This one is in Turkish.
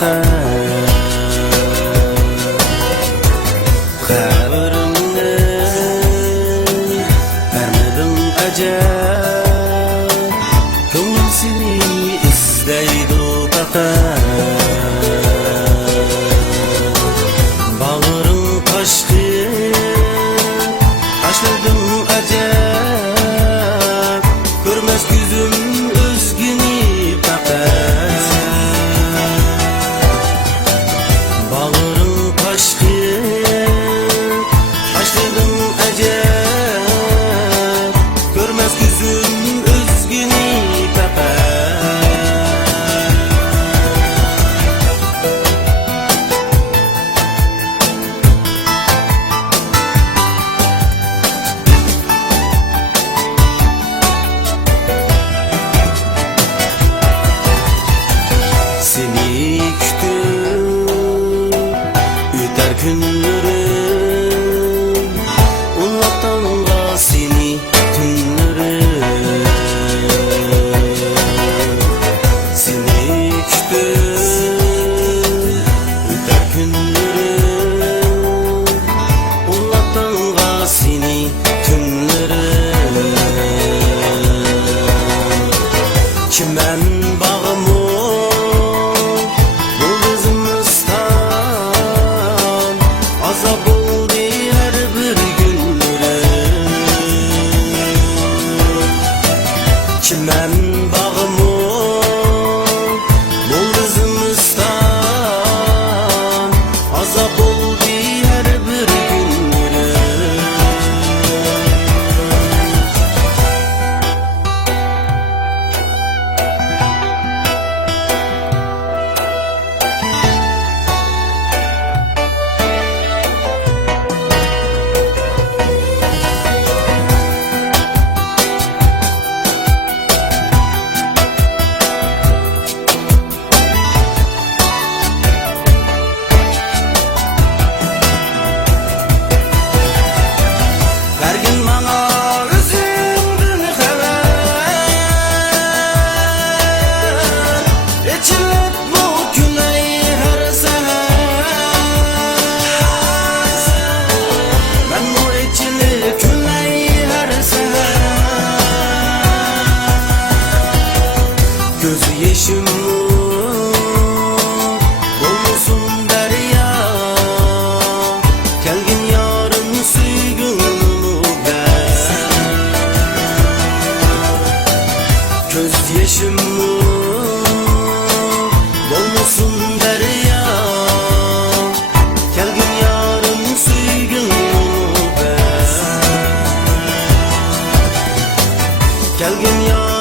bakar. Xabarimni bermedim acab, ko'nglim seni izlaydi faqat. Bağırın taştı, taşladım acab, görmez gözüm özgünü faqat. Bağırın taştı, taşladım acab, görmez gözüm özgünü faqat. Seni kütüp öter günlerim, unuttanla seni tünlerim. Seni kütüp öter günlerim, unuttanla seni tünlerim. Çimen bağımı azap oldu her bir günlerim. Çimen bağımı bolduzumuzdan, azap oldu her bir günlerim. Vergin bana özündün haber, içilip bu güney her seher. Ben bu içilip güney her seher. Göz yeşim olmuşsun derya, kelgin yarın süygün. Göz yaşım dolmuşsun derya, kelgin yarın süygün ben. Kelgin yarın